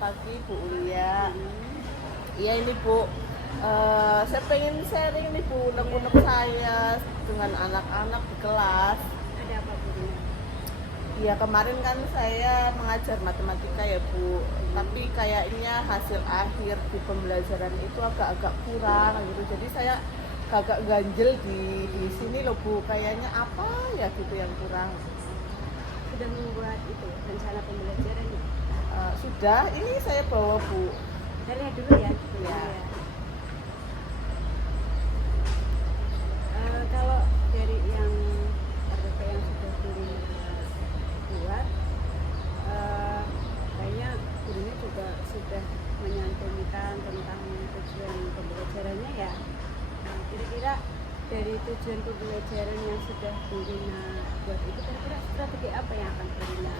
pagi Bu Ulia. Iya ini Bu, saya pengen sharing nih Bu, unek-unek saya dengan anak-anak di kelas. Ada apa Bu Rina? Iya kemarin kan saya mengajar matematika ya Bu, tapi kayaknya hasil akhir di pembelajaran itu agak-agak kurang gitu. Jadi saya agak ganjel di sini loh Bu, kayaknya apa ya gitu yang kurang. Sudah membuat itu rencana pembelajarannya? Sudah, ini saya bawa Bu. Kita lihat dulu ya. Iya. Kalau dari yang RPP yang sudah Rina buat, kayaknya Rina juga sudah menyantumkan tentang tujuan pembelajarannya ya. Nah, kira-kira dari tujuan pembelajaran yang sudah Rina buat itu, kira-kira strategi apa yang akan Rina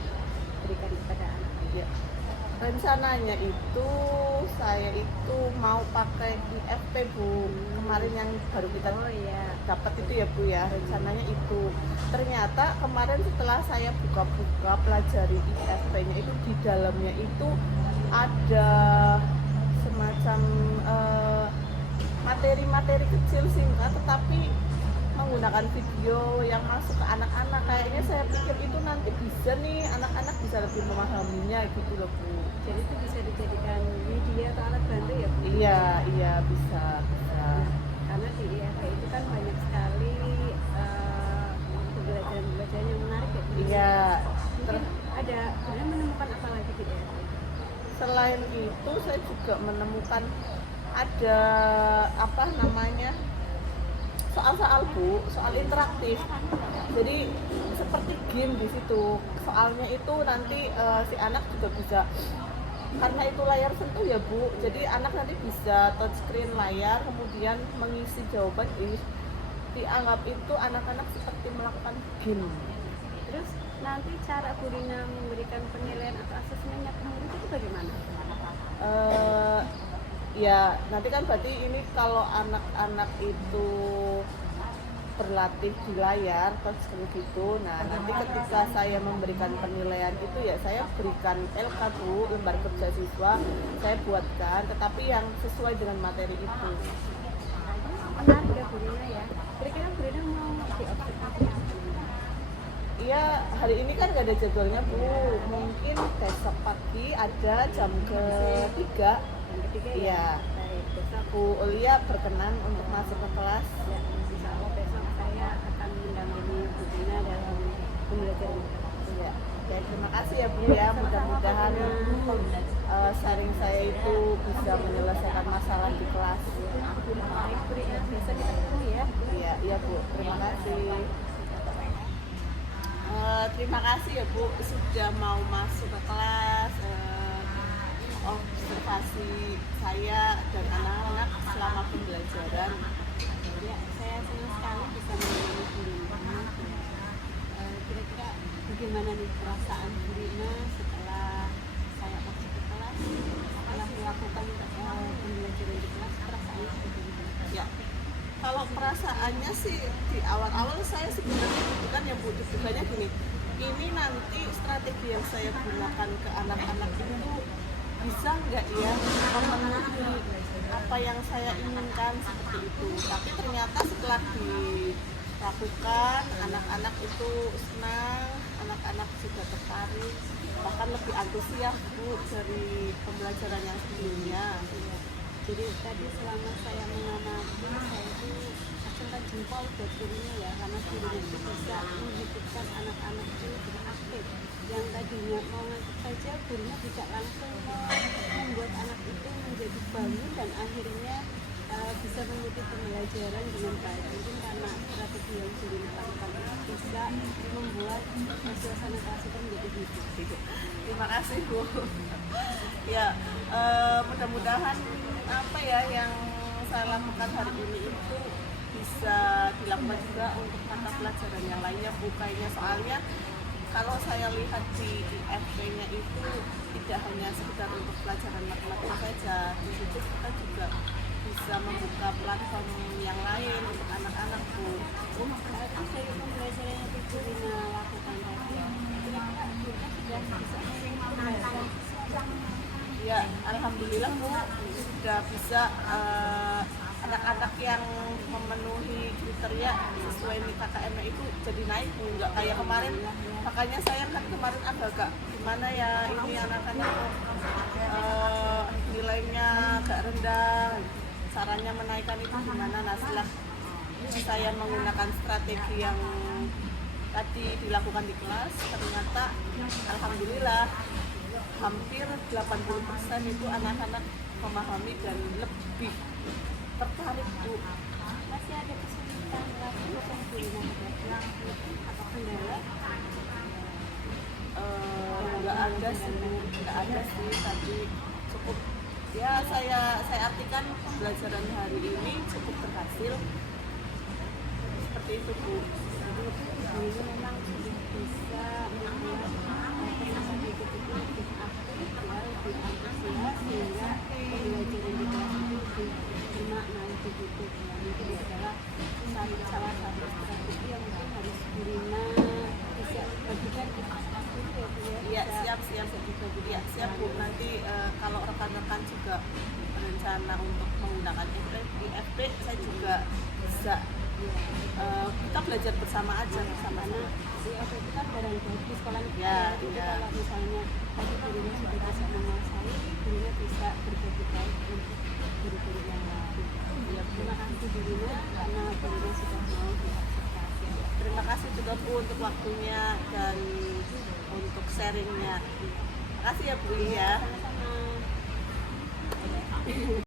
berikan kepada anak-anak? Ya. Rencananya itu saya itu mau pakai IFP Bu. Kemarin yang baru kita dapat itu ya Bu ya. Rencananya itu. Ternyata kemarin setelah saya buka-buka pelajari IFP-nya itu di dalamnya itu ada semacam materi-materi kecil singkat tetapi menggunakan video yang masuk ke anak-anak. Kayaknya saya pikir itu nanti bisa nih anak-anak bisa lebih memahaminya gitu loh Bu. Jadi itu bisa dijadikan media atau alat bantu ya Bu? Iya bisa. Karena di IFP itu kan banyak sekali pembelajaran-pembelajaran yang menarik ya Bu? Iya. Mungkin ada, kemudian menemukan apa lagi di IFP? Selain itu saya juga menemukan ada apa namanya soal-soal Bu, soal interaktif. Jadi seperti game di situ. Soalnya itu nanti si anak juga bisa, karena itu layar sentuh ya Bu. Jadi anak nanti bisa touchscreen layar kemudian mengisi jawaban ini. Dianggap itu anak-anak seperti melakukan game. Terus nanti cara Bu Rina memberikan penilaian atau asesmennya ke murid itu bagaimana? Ya nanti kan berarti ini kalau anak-anak itu berlatih di layar touchscreen gitu. Nah nanti ketika saya memberikan penilaian itu ya saya berikan LK Bu, lembar kerja siswa saya buatkan, tetapi yang sesuai dengan materi itu. Menarik ya Bu Rina ya. Kira-kira Bu Rina mau diobservasi apa? Iya hari ini kan gak ada jadwalnya Bu, mungkin besok pagi ada jam ketiga. Yang ketiga Iya. ya. Baik, besok Bu Ulia berkenan untuk masuk ke kelas. ya, insya Allah besok saya akan mendampingi Bu Rina dalam pembelajaran. Ya, oke, terima kasih ya Bu ya. Mudah-mudahan sharing saya itu bisa menyelesaikan masalah di kelas. Baik Bu Rina, besok kita ketemu ya. Iya Bu, terima kasih. Terima kasih ya Bu sudah mau masuk ke kelas. Observasi saya dan anak-anak selama pembelajaran. Ya, saya senang sekali bisa menemani Bu Rina. Kira-kira bagaimana nih perasaan Bu Rina setelah saya masuk ke kelas, setelah melakukan pembelajaran di kelas, perasaannya seperti apa? Ya, kalau perasaannya sih di awal-awal saya sebenarnya bukan ya Bu, bukannya gini. Ini nanti strategi yang saya gunakan ke anak-anak itu bisa nggak ya memenuhi apa yang saya inginkan seperti itu. Tapi ternyata setelah dilakukan anak-anak itu senang, anak-anak juga tertarik, bahkan lebih antusias Bu dari pembelajaran yang sebelumnya. Jadi tadi selama saya mengamati, saya itu acungkan jempol buat gurunya ya, karena gurunya itu bisa menghidupkan anak-anak itu lebih aktif. Yang tadinya mau ngantuk saja, gurunya bisa langsung membuat anak itu menjadi bangun dan akhirnya bisa mengikuti pembelajaran dengan baik. Mungkin karena strategi yang gurunya lakukan itu bisa membuat suasana kelas itu menjadi hidup. Terima kasih Bu. Ya, mudah-mudahan apa ya yang saya lakukan hari ini itu bisa dilakukan juga untuk mata pelajaran yang lainnya Bu. Kayaknya soalnya kalau saya lihat di IFP-nya itu tidak hanya sekedar untuk pelajaran matematika saja, di situ kita juga bisa membuka platform yang lain untuk anak-anak Bu. Terus dari pembelajaran yang Bu Rina lakukan tadi, kira-kira kita sudah bisa membaca Ya, alhamdulillah Bu, sudah bisa anak-anak yang memenuhi kriteria sesuai KKM itu jadi naik Bu, nggak kayak kemarin. Makanya saya kan kemarin agak gimana ya, ini anak-anak nilainya agak rendah, caranya menaikkan itu gimana. Nah, setelah saya menggunakan strategi yang tadi dilakukan di kelas, ternyata alhamdulillah hampir 80% itu anak-anak memahami dan lebih tertarik Bu. Masih ada kesulitan lagi untuk di rumah atau kendala? Nggak ada sih Bu, nggak ada sih, tapi cukup ya saya artikan pembelajaran hari ini cukup berhasil seperti itu Bu. Ini memang sudah bisa membuat peserta didik itu lebih aktif, ya, lebih antusias, sehingga pembelajaran di kelas itu lebih bermakna, lebih hidup. Ya, itu adalah salah satu strategi yang mungkin harus Burina bisa bagikan ke kelas dulu ya Bu ya. Iya, Bisa siap. dibagi. Iya, siap Bu. Nanti kalau rekan-rekan juga berencana untuk menggunakan IFP, saya juga bisa kita belajar bersama aja bersama. Karena di apa itu kan barang di sekolah itu Ya, jadi ya. kalau misalnya tadi gurunya sudah bisa menguasai, gurunya bisa berbagi baik untuk guru-guru yang lain. Ya, terima kasih gurunya karena gurunya sudah mau diobservasi. Terima kasih juga Bu untuk waktunya dan untuk sharingnya. Terima kasih ya Bu ya. Sama-sama.